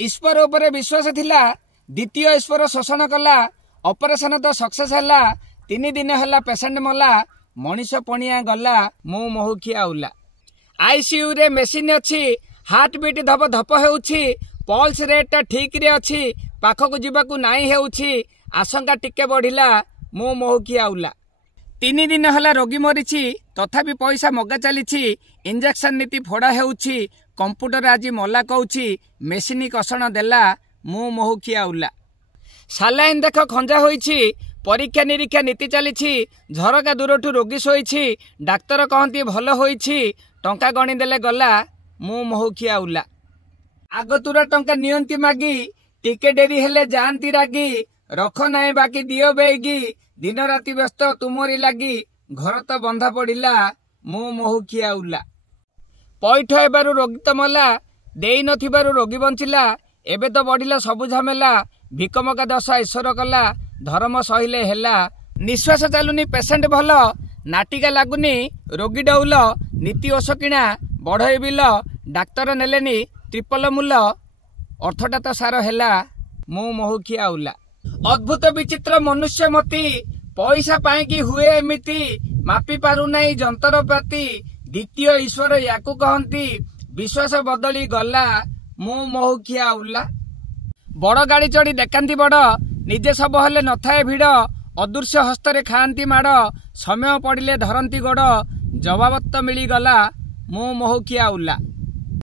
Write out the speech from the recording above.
ईश्वर उपरे विश्वास थिला द्वितीय ईश्वर शोषण कला ऑपरेशन तो सक्सेस हैला 3 दिन हैला पेशेंट मला मनीष पणिया गला मु महुखिया उला आईसीयू रे मशीन अच्छी हार्ट बीट धप धप हेउछि पल्स रेट ठीक रे अच्छी पाखक जीवाकू नाई हेउछि आशंका टिके बढ़िला मु महुखिया उला 3 दिन हला रोगी मरीछि तथापि पैसा मगा चलीछि इंजेक्शन नीति फोड़ा हेउछि कंप्यूटर आज मला कहूछि मेसिनी कषण देला मु महुखिया उला सालाइन देख खंजा होइछि परीक्षा निरीक्षा नीति चलीछि झरका दूरठू रोगी शोइछि डाक्तर कहंती भल होइछि टंका गणी देले गला मु महुखिया उला आगतुरा टंका नियंती मागी टिके डेरी हेले जानती रागी रख नाई बाकी दियो बेगी दिन राति व्यस्त तुमरी लागी घर तो बंधा पड़िला मु महुखिया उला पैठ एबारु रोगी तो मला देई नथिबारु रोगी बंचिला एबे तो बढ़िला सबु झमेला भिकमका दशा ईश्वर कला धर्म सहिले हेला निश्वास चालुनी पेशेंट भल नाटिका लागुनी रोगी डौल नीति ओष किणा बढ़ई बिल डाक्तर नेलेनी ट्रिपल मूल अर्थटा तो सार हेला मु महुखिया उला अद्भुत विचित्र मनुष्य मती पैसा पाई हुए एमिति मापी पारु नाही जंत्रपाति द्वितीय ईश्वर याकू कहंती विश्वास बदली गला मु महुखिया उला बड़ गाड़ी चढ़ी देखांती बड़ निजे सब हेले नथाए भिड़ अदृश्य हस्तरे खाआंती माड़ समय पड़िले धरंती गोड़ जवाबत मिली गला मु महुखिया उला।